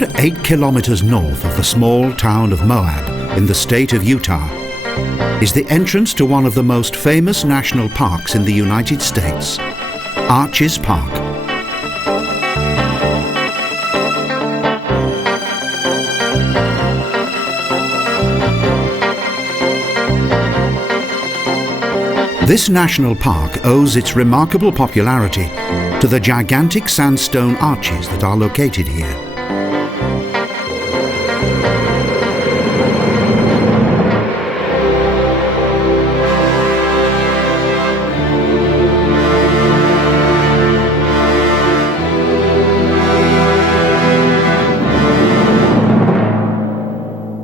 Around 8 kilometres north of the small town of Moab in the state of Utah is the entrance to one of the most famous national parks in the United States, Arches Park. This national park owes its remarkable popularity to the gigantic sandstone arches that are located here.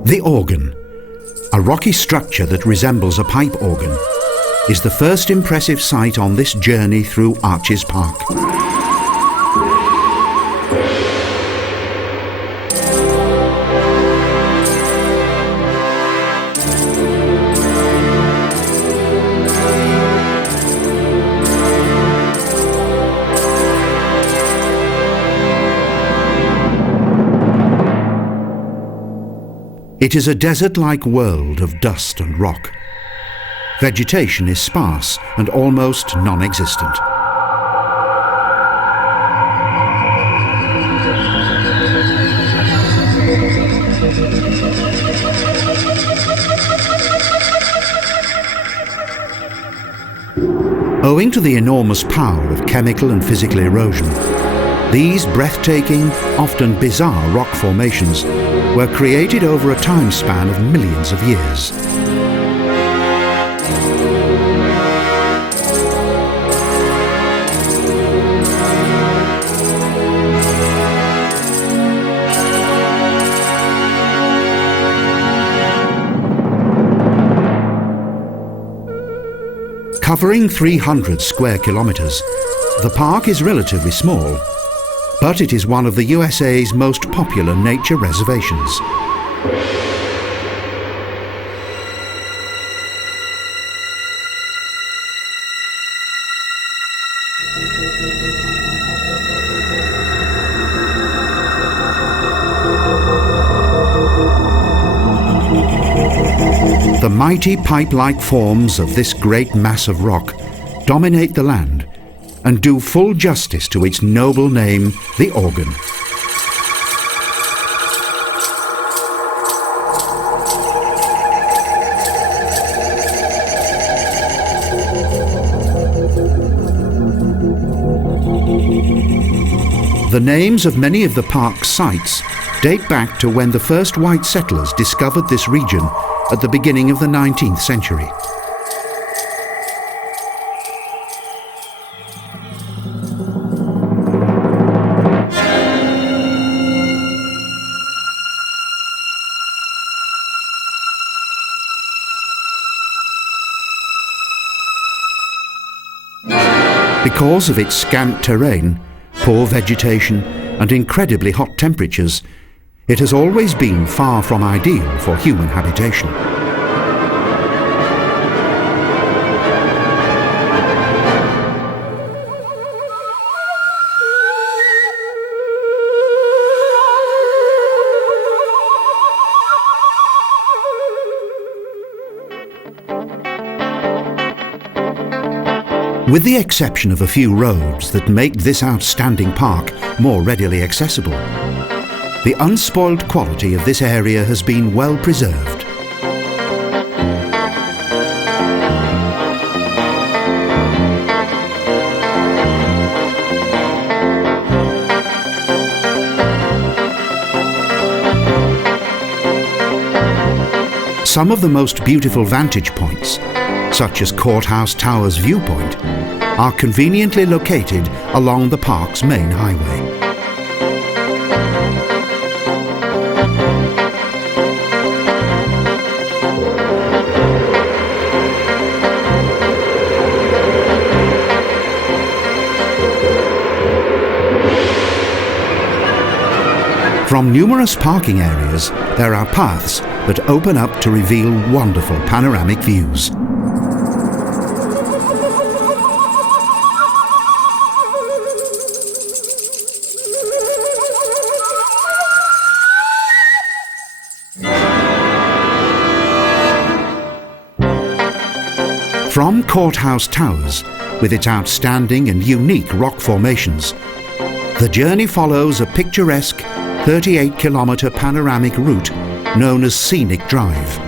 The organ, a rocky structure that resembles a pipe organ, is the first impressive sight on this journey through Arches Park. It is a desert-like world of dust and rock. Vegetation is sparse and almost non-existent. Owing to the enormous power of chemical and physical erosion, these breathtaking, often bizarre rock formations were created over a time span of millions of years. Covering 300 square kilometres, the park is relatively small, but it is one of the USA's most popular nature reservations. The mighty pipe-like forms of this great mass of rock dominate the land and do full justice to its noble name, the organ. The names of many of the park's sites date back to when the first white settlers discovered this region at the beginning of the 19th century. Because of its scant terrain, poor vegetation, and incredibly hot temperatures, it has always been far from ideal for human habitation. With the exception of a few roads that make this outstanding park more readily accessible, the unspoiled quality of this area has been well preserved. Some of the most beautiful vantage points, such as Courthouse Towers viewpoint, are conveniently located along the park's main highway. From numerous parking areas, there are paths that open up to reveal wonderful panoramic views. From Courthouse Towers, with its outstanding and unique rock formations, the journey follows a picturesque 38-kilometre panoramic route known as Scenic Drive.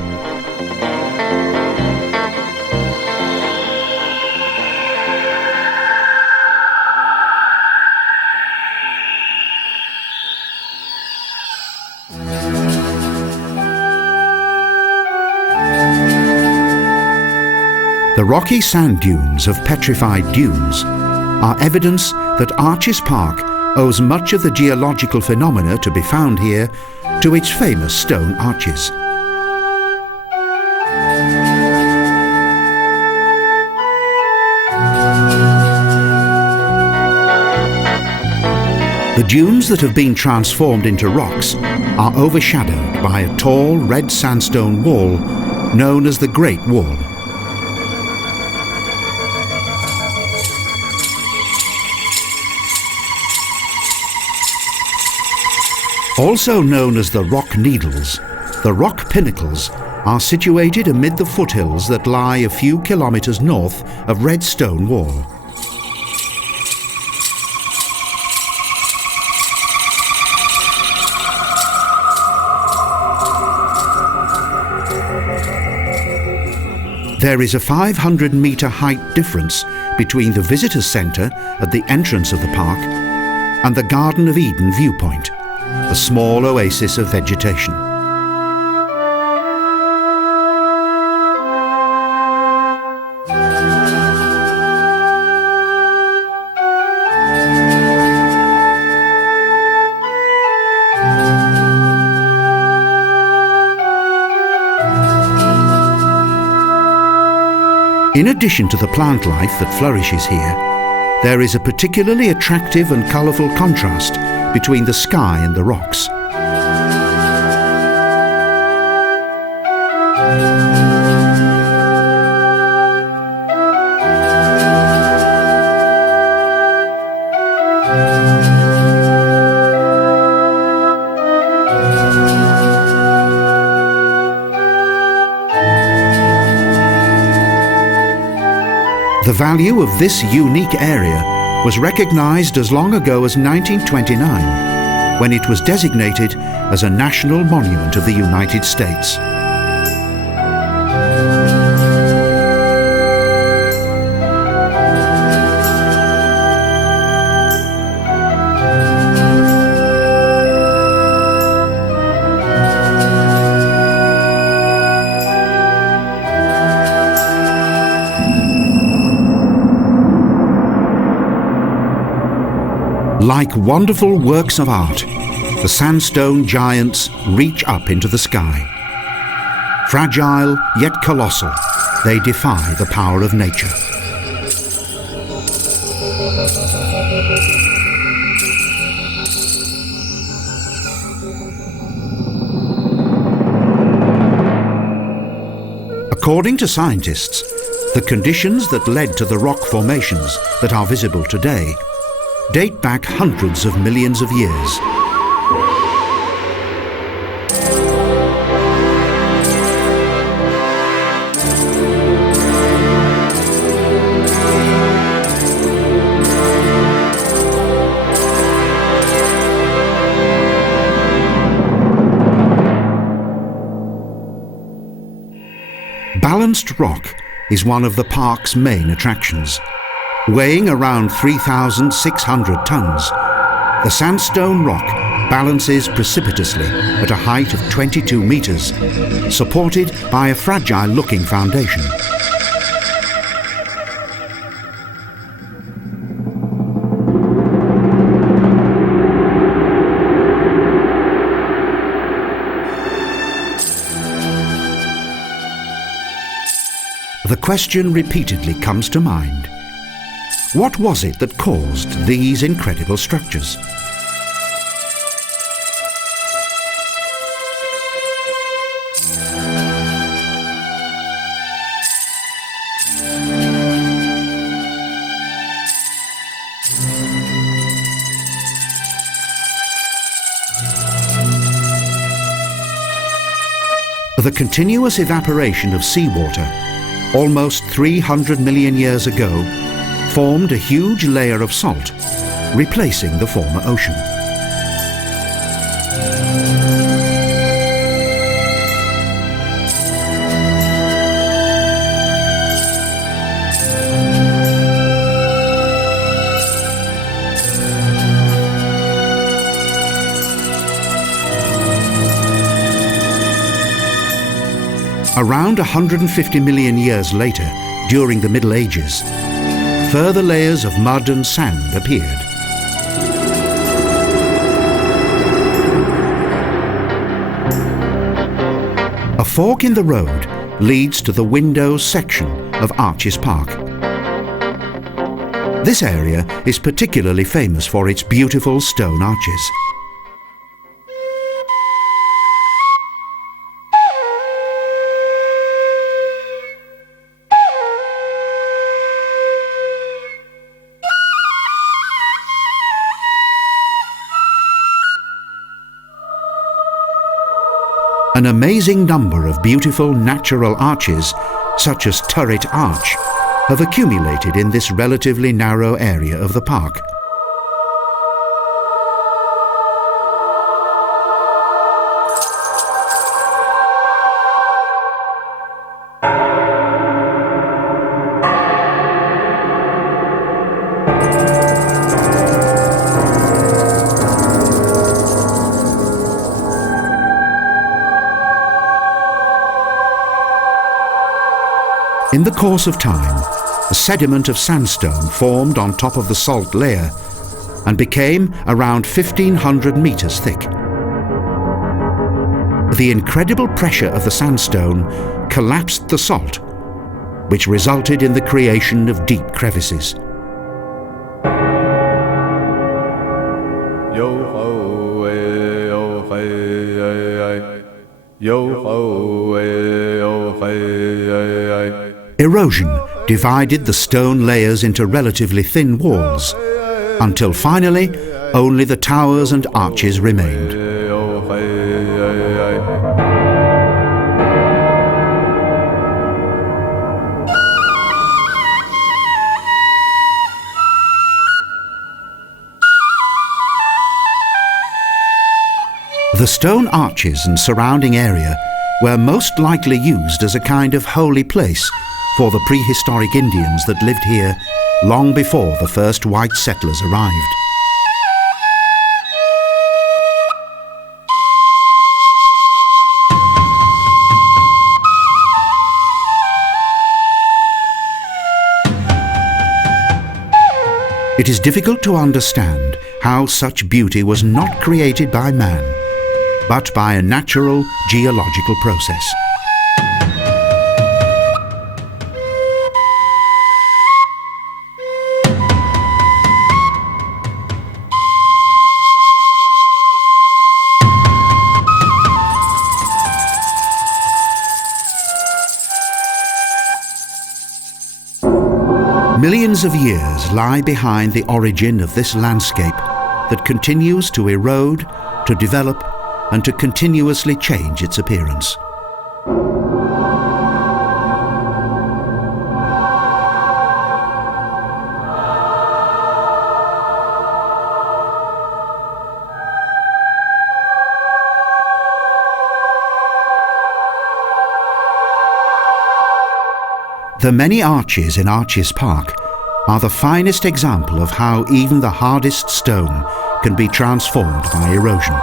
The rocky sand dunes of Petrified Dunes are evidence that Arches Park owes much of the geological phenomena to be found here to its famous stone arches. The dunes that have been transformed into rocks are overshadowed by a tall red sandstone wall known as the Great Wall. Also known as the rock needles, the rock pinnacles are situated amid the foothills that lie a few kilometres north of Red Stone Wall. There is a 500-metre height difference between the visitor centre at the entrance of the park and the Garden of Eden viewpoint, a small oasis of vegetation. In addition to the plant life that flourishes here, there is a particularly attractive and colourful contrast between the sky and the rocks. The value of this unique area was recognised as long ago as 1929, when it was designated as a National Monument of the United States. Like wonderful works of art, the sandstone giants reach up into the sky. Fragile yet colossal, they defy the power of nature. According to scientists, the conditions that led to the rock formations that are visible today date back hundreds of millions of years. Balanced rock is one of the park's main attractions. Weighing around 3,600 tons, the sandstone rock balances precipitously at a height of 22 metres, supported by a fragile-looking foundation. The question repeatedly comes to mind. What was it that caused these incredible structures? The continuous evaporation of seawater almost 300 million years ago, formed a huge layer of salt, replacing the former ocean. Around 150 million years later, during the Middle Ages, further layers of mud and sand appeared. A fork in the road leads to the Windows section of Arches Park. This area is particularly famous for its beautiful stone arches. An amazing number of beautiful natural arches, such as Turret Arch, have accumulated in this relatively narrow area of the park. In the course of time, a sediment of sandstone formed on top of the salt layer and became around 1,500 meters thick. The incredible pressure of the sandstone collapsed the salt, which resulted in the creation of deep crevices. Erosion divided the stone layers into relatively thin walls, until finally only the towers and arches remained. The stone arches and surrounding area were most likely used as a kind of holy place for the prehistoric Indians that lived here long before the first white settlers arrived. It is difficult to understand how such beauty was not created by man, but by a natural geological process. Millions of years lie behind the origin of this landscape that continues to erode, to develop, and to continuously change its appearance. The many arches in Arches Park are the finest example of how even the hardest stone can be transformed by erosion.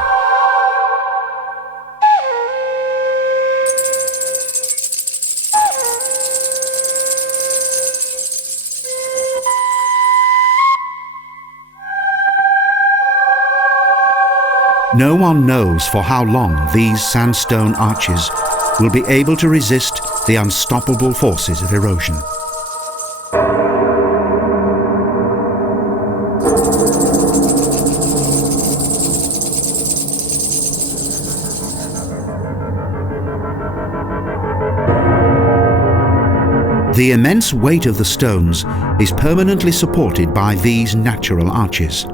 No one knows for how long these sandstone arches will be able to resist the unstoppable forces of erosion. The immense weight of the stones is permanently supported by these natural arches.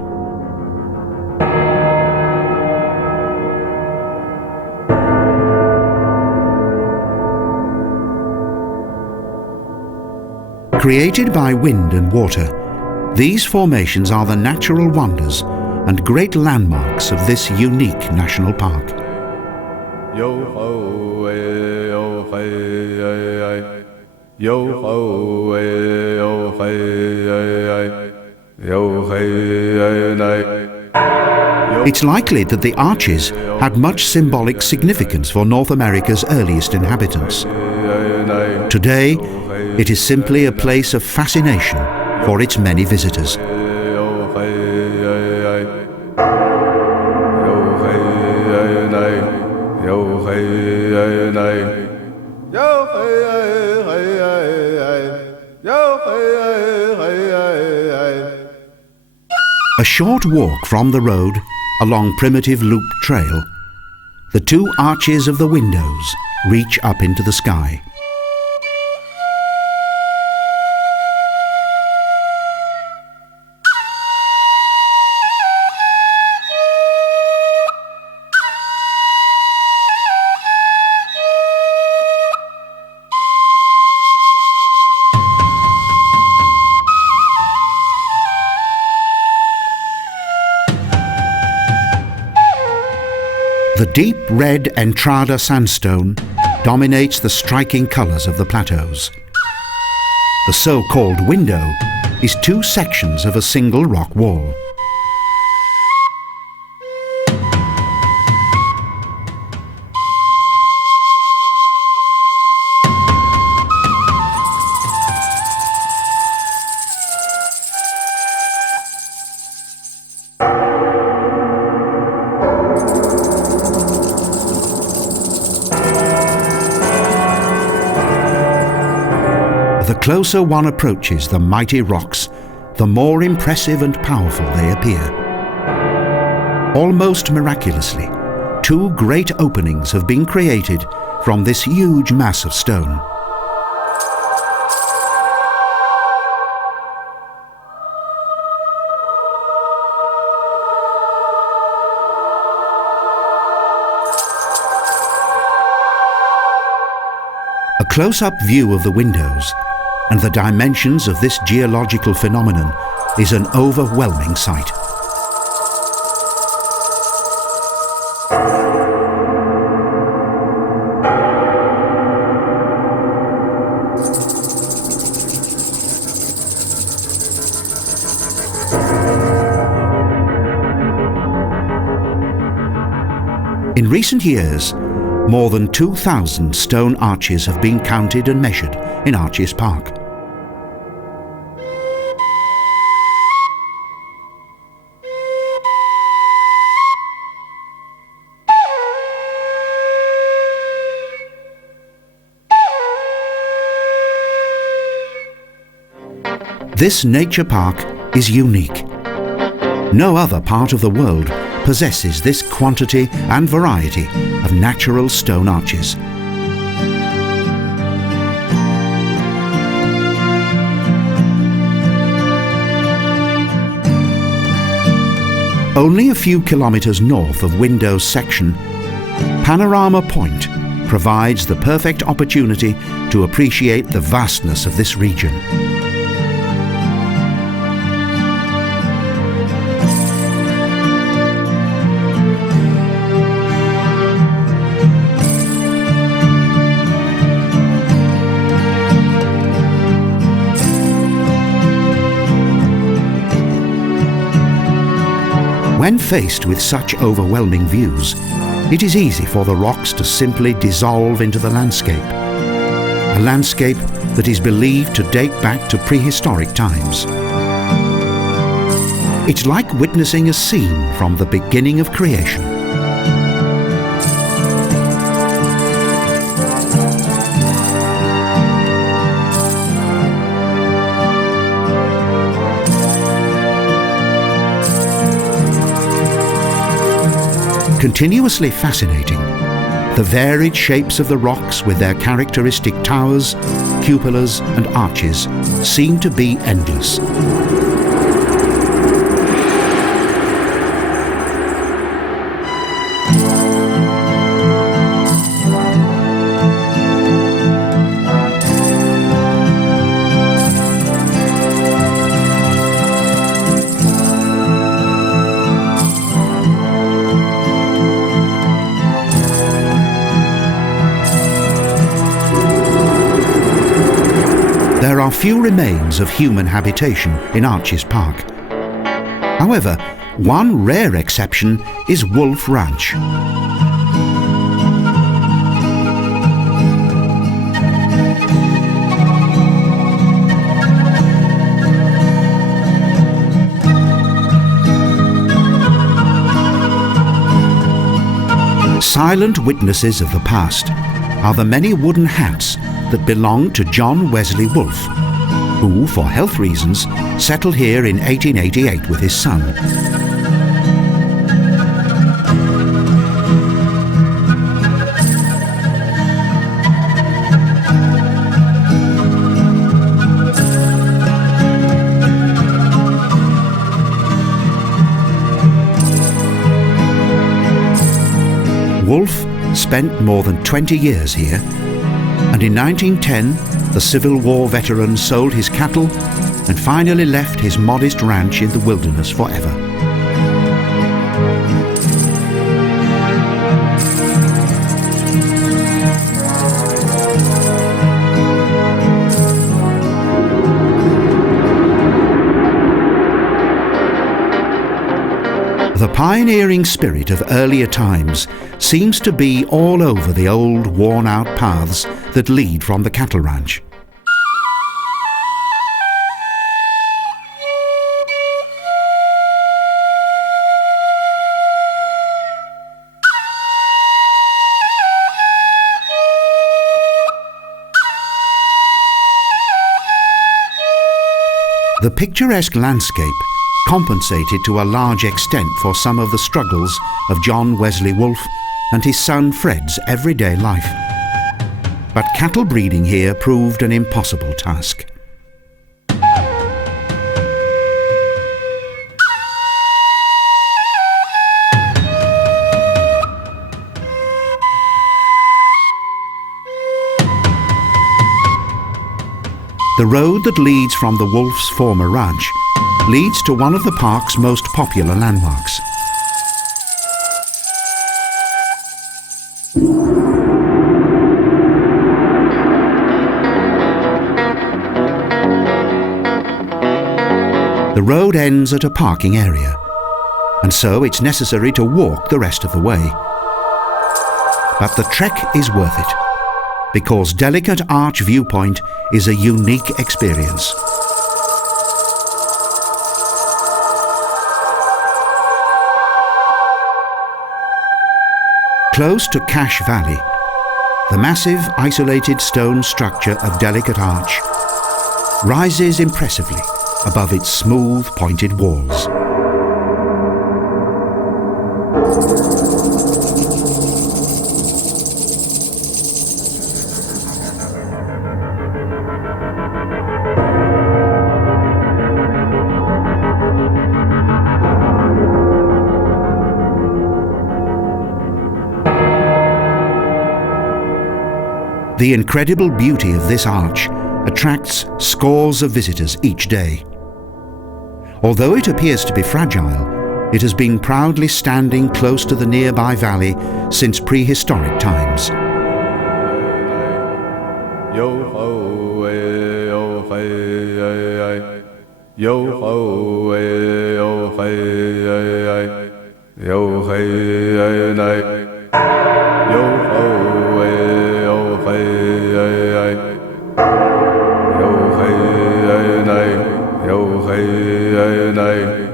Created by wind and water, these formations are the natural wonders and great landmarks of this unique national park. It's likely that the arches had much symbolic significance for North America's earliest inhabitants. Today, it is simply a place of fascination for its many visitors. A short walk from the road along primitive loop trail, the two arches of the windows reach up into the sky. The deep red Entrada sandstone dominates the striking colours of the plateaus. The so-called window is two sections of a single rock wall. The closer one approaches the mighty rocks, the more impressive and powerful they appear. Almost miraculously, two great openings have been created from this huge mass of stone. A close-up view of the windows and the dimensions of this geological phenomenon is an overwhelming sight. In recent years, more than 2,000 stone arches have been counted and measured in Arches Park. This nature park is unique. No other part of the world possesses this quantity and variety of natural stone arches. Only a few kilometres north of Window's section, Panorama Point provides the perfect opportunity to appreciate the vastness of this region. When faced with such overwhelming views, it is easy for the rocks to simply dissolve into the landscape. A landscape that is believed to date back to prehistoric times. It's like witnessing a scene from the beginning of creation. Continuously fascinating, the varied shapes of the rocks with their characteristic towers, cupolas and arches seem to be endless. few remains of human habitation in Arches Park. However, one rare exception is Wolf Ranch. Silent witnesses of the past are the many wooden hats that belonged to John Wesley Wolfe, who, for health reasons, settled here in 1888 with his son. Wolfe spent more than 20 years here, and in 1910 the Civil War veteran sold his cattle and finally left his modest ranch in the wilderness forever. The pioneering spirit of earlier times seems to be all over the old, worn-out paths that lead from the cattle ranch. The picturesque landscape compensated to a large extent for some of the struggles of John Wesley Wolfe and his son Fred's everyday life. But cattle breeding here proved an impossible task. The road that leads from the Wolfe's former ranch leads to one of the park's most popular landmarks. The road ends at a parking area, and so it's necessary to walk the rest of the way. But the trek is worth it, because Delicate Arch Viewpoint is a unique experience. Close to Cache Valley, the massive isolated stone structure of Delicate Arch rises impressively above its smooth pointed walls. The incredible beauty of this arch attracts scores of visitors each day. Although it appears to be fragile, it has been proudly standing close to the nearby valley since prehistoric times.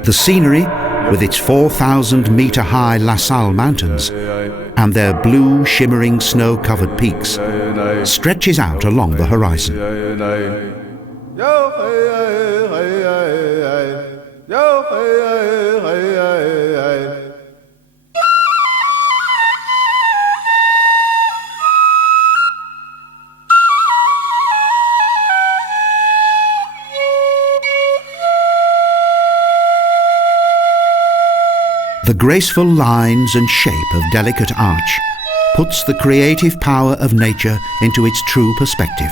The scenery, with its 4,000-metre-high La Salle Mountains and their blue, shimmering, snow-covered peaks, stretches out along the horizon. The graceful lines and shape of Delicate Arch puts the creative power of nature into its true perspective.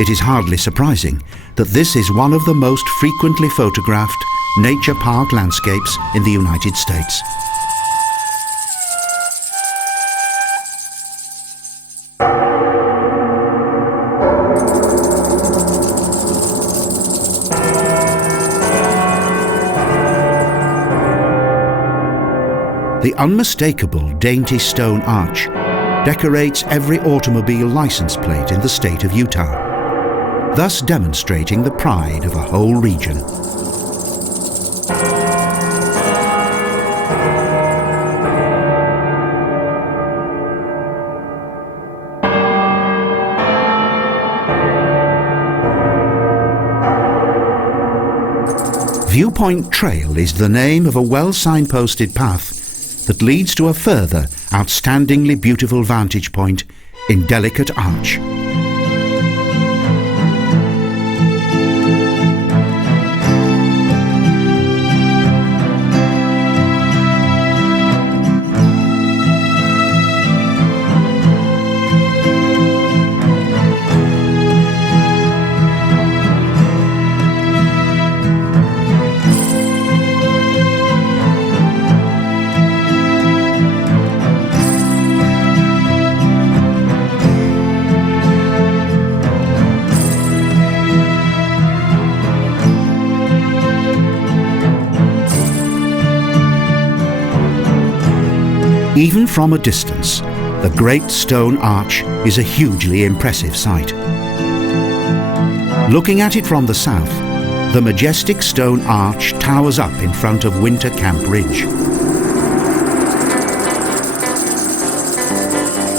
It is hardly surprising that this is one of the most frequently photographed nature park landscapes in the United States. The unmistakable dainty stone arch decorates every automobile license plate in the state of Utah, thus demonstrating the pride of a whole region. Viewpoint Trail is the name of a well-signposted path that leads to a further outstandingly beautiful vantage point in Delicate Arch. Even from a distance, the Great Stone Arch is a hugely impressive sight. Looking at it from the south, the majestic stone arch towers up in front of Winter Camp Ridge.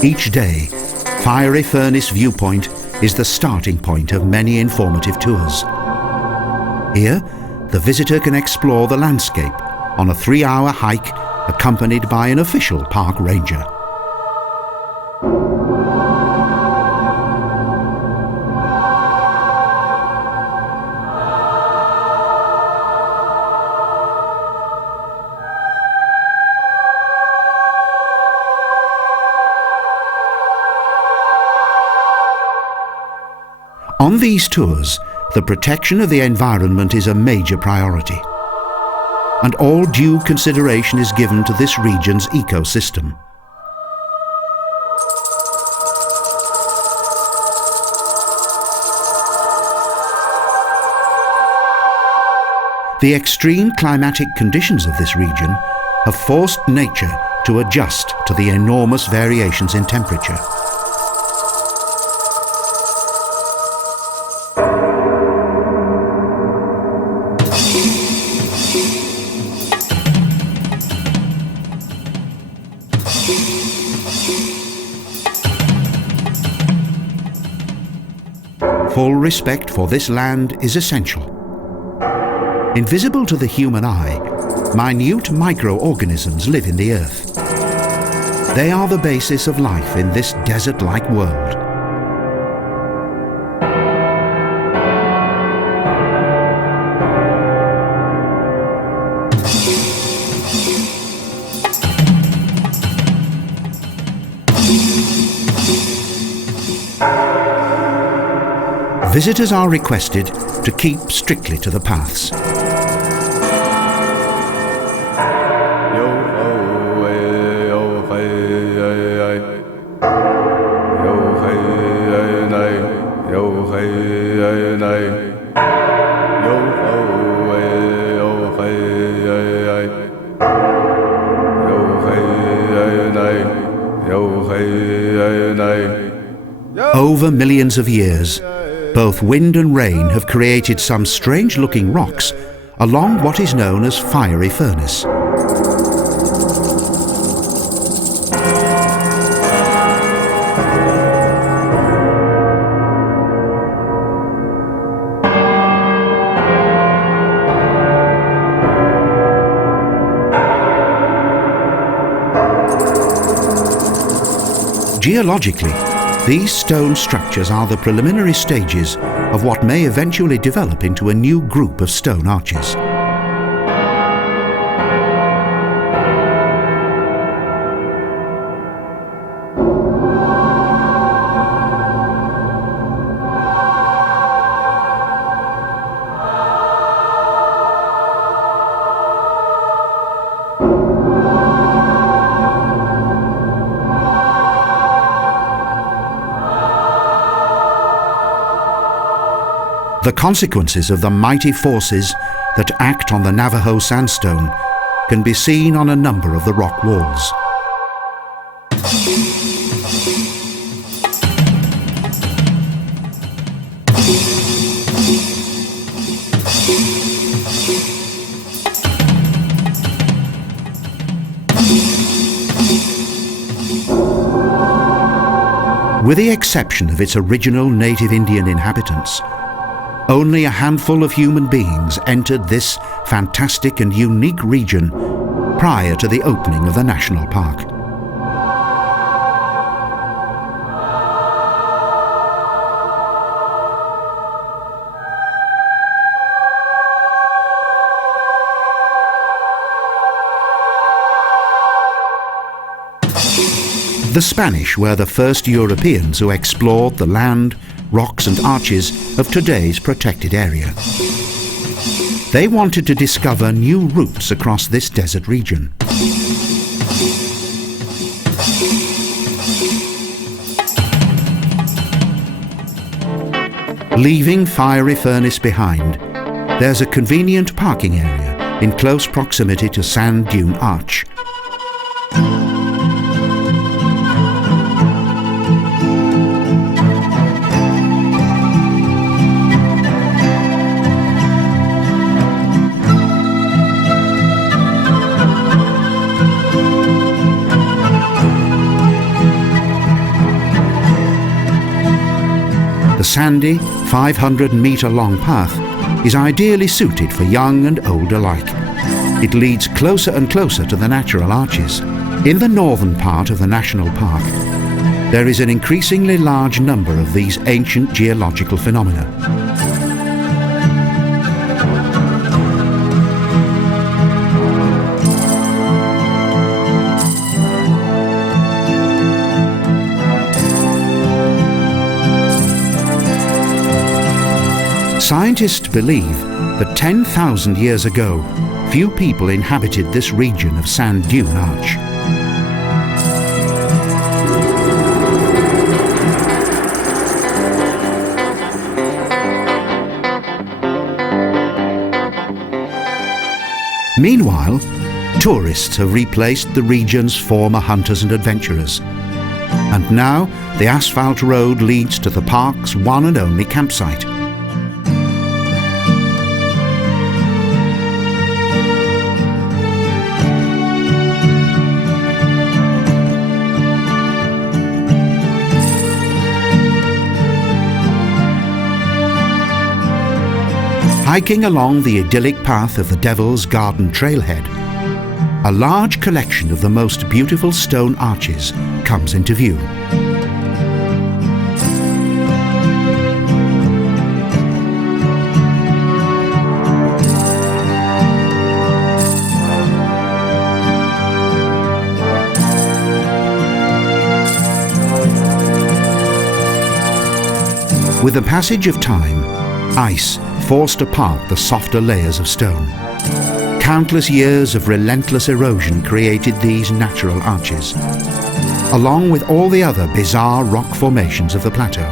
Each day, Fiery Furnace Viewpoint is the starting point of many informative tours. Here, the visitor can explore the landscape on a 3-hour hike accompanied by an official park ranger. On these tours, the protection of the environment is a major priority, and all due consideration is given to this region's ecosystem. The extreme climatic conditions of this region have forced nature to adjust to the enormous variations in temperature. Full respect for this land is essential. Invisible to the human eye, minute microorganisms live in the earth. They are the basis of life in this desert-like world. Visitors are requested to keep strictly to the paths. Over millions of years, both wind and rain have created some strange-looking rocks along what is known as Fiery Furnace. Geologically, these stone structures are the preliminary stages of what may eventually develop into a new group of stone arches. The consequences of the mighty forces that act on the Navajo sandstone can be seen on a number of the rock walls. With the exception of its original native Indian inhabitants, only a handful of human beings entered this fantastic and unique region prior to the opening of the national park. The Spanish were the first Europeans who explored the land, rocks and arches of today's protected area. They wanted to discover new routes across this desert region. Leaving Fiery Furnace behind, there's a convenient parking area in close proximity to Sand Dune Arch. The sandy, 500-metre-long path is ideally suited for young and old alike. It leads closer and closer to the natural arches. In the northern part of the national park, there is an increasingly large number of these ancient geological phenomena. Scientists believe that 10,000 years ago, few people inhabited this region of Sand Dune Arch. Meanwhile, tourists have replaced the region's former hunters and adventurers. And now, the asphalt road leads to the park's one and only campsite. Hiking along the idyllic path of the Devil's Garden Trailhead, a large collection of the most beautiful stone arches comes into view. With the passage of time, ice forced apart the softer layers of stone. Countless years of relentless erosion created these natural arches, along with all the other bizarre rock formations of the plateau.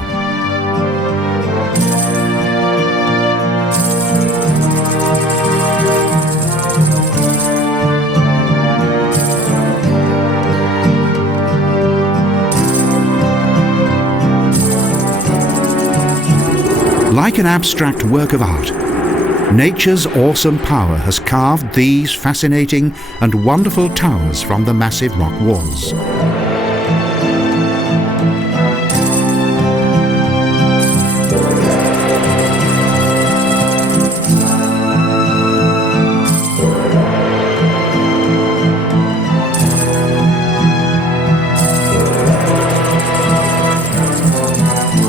Like an abstract work of art, nature's awesome power has carved these fascinating and wonderful towers from the massive rock walls.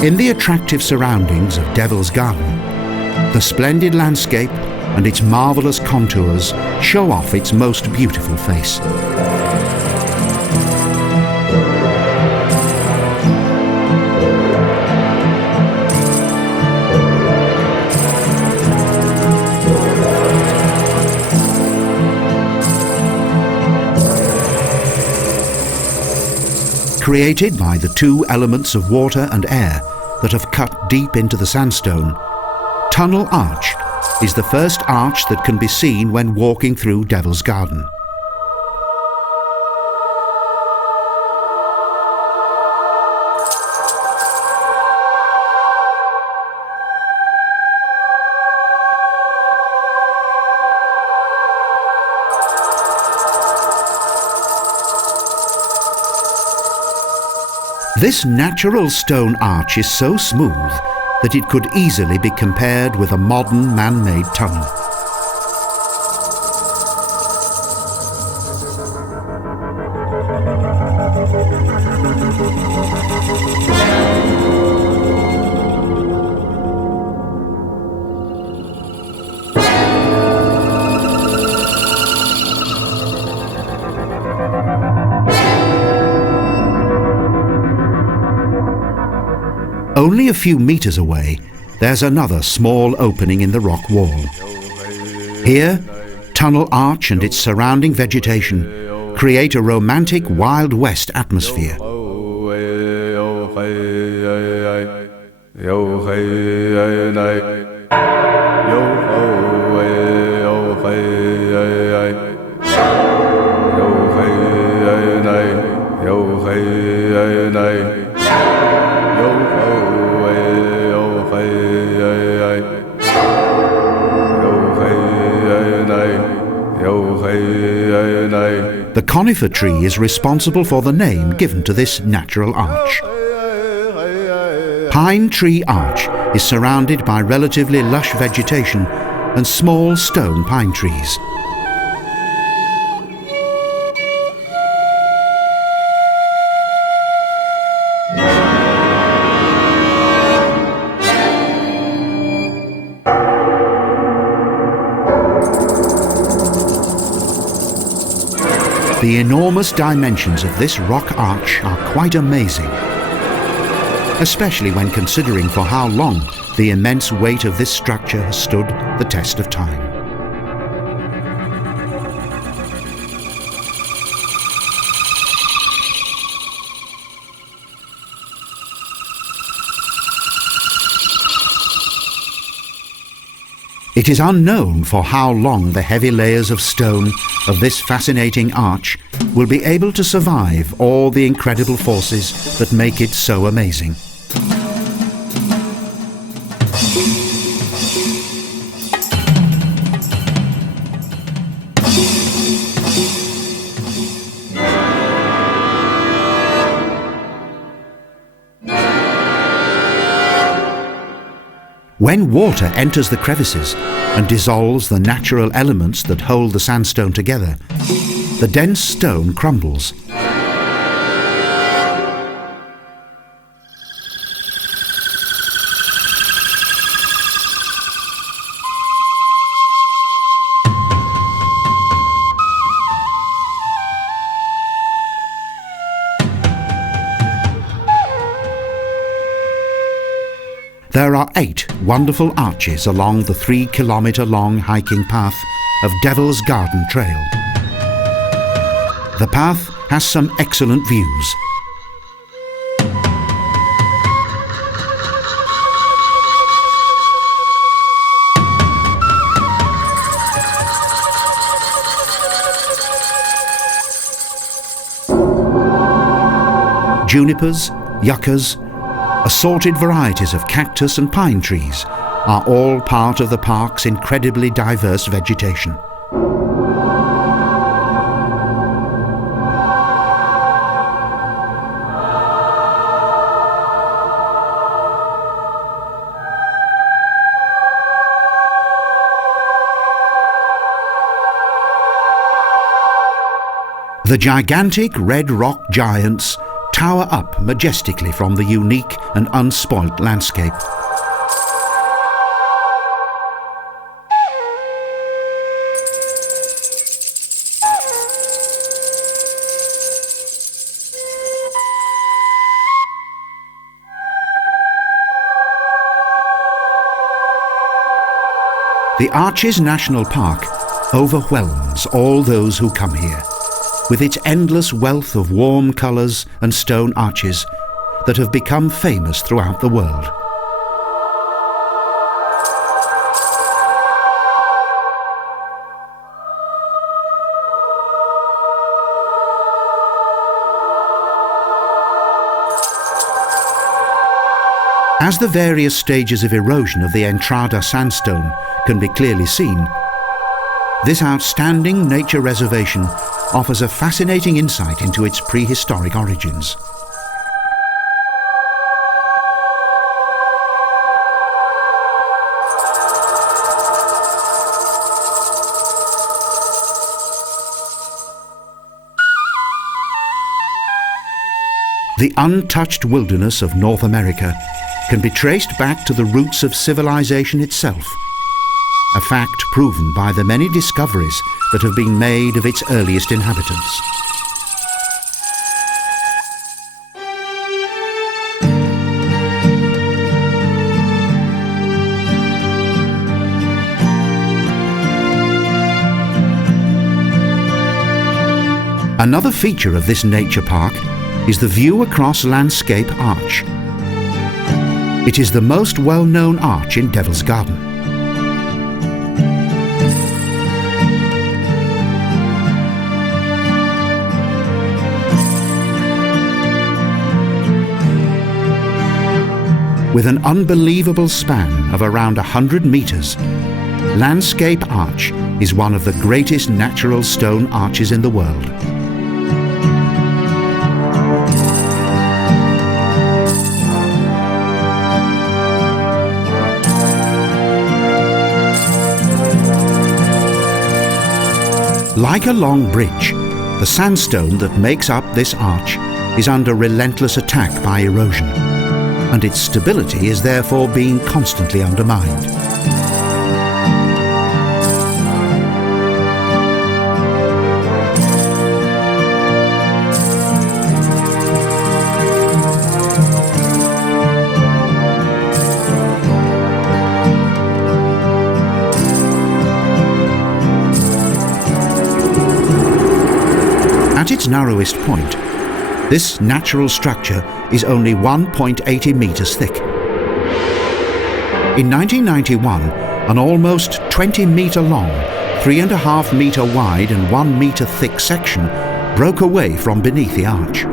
In the attractive surroundings of Devil's Garden, the splendid landscape and its marvellous contours show off its most beautiful face. Created by the two elements of water and air that have cut deep into the sandstone, Tunnel Arch is the first arch that can be seen when walking through Devil's Garden. This natural stone arch is so smooth that it could easily be compared with a modern man-made tunnel. Only a few meters away, there's another small opening in the rock wall. Here, Tunnel Arch and its surrounding vegetation create a romantic Wild West atmosphere. The conifer tree is responsible for the name given to this natural arch. Pine Tree Arch is surrounded by relatively lush vegetation and small stone pine trees. The enormous dimensions of this rock arch are quite amazing, especially when considering for how long the immense weight of this structure has stood the test of time. It is unknown for how long the heavy layers of stone of this fascinating arch will be able to survive all the incredible forces that make it so amazing. When water enters the crevices and dissolves the natural elements that hold the sandstone together, the dense stone crumbles. There are 8 wonderful arches along the 3-kilometre-long hiking path of Devil's Garden Trail. The path has some excellent views. Junipers, yuccas, assorted varieties of cactus and pine trees are all part of the park's incredibly diverse vegetation. The gigantic red rock giants tower up majestically from the unique and unspoilt landscape. The Arches National Park overwhelms all those who come here, with its endless wealth of warm colours and stone arches that have become famous throughout the world. As the various stages of erosion of the Entrada sandstone can be clearly seen, this outstanding nature reservation offers a fascinating insight into its prehistoric origins. The untouched wilderness of North America can be traced back to the roots of civilization itself, a fact proven by the many discoveries that have been made of its earliest inhabitants. Another feature of this nature park is the view across Landscape Arch. It is the most well-known arch in Devil's Garden. With an unbelievable span of around 100 meters, Landscape Arch is one of the greatest natural stone arches in the world. Like a long bridge, the sandstone that makes up this arch is under relentless attack by erosion, and its stability is therefore being constantly undermined. At its narrowest point, this natural structure is only 1.80 meters thick. In 1991, an almost 20-meter long, 3.5 meter wide and 1 meter thick section broke away from beneath the arch.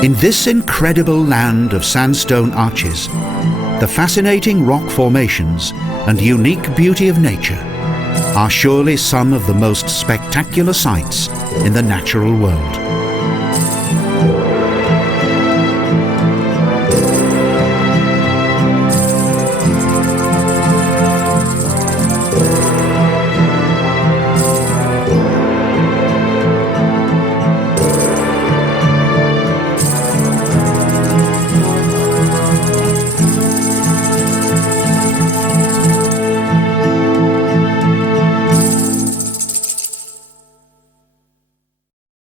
In this incredible land of sandstone arches, the fascinating rock formations and unique beauty of nature are surely some of the most spectacular sights in the natural world.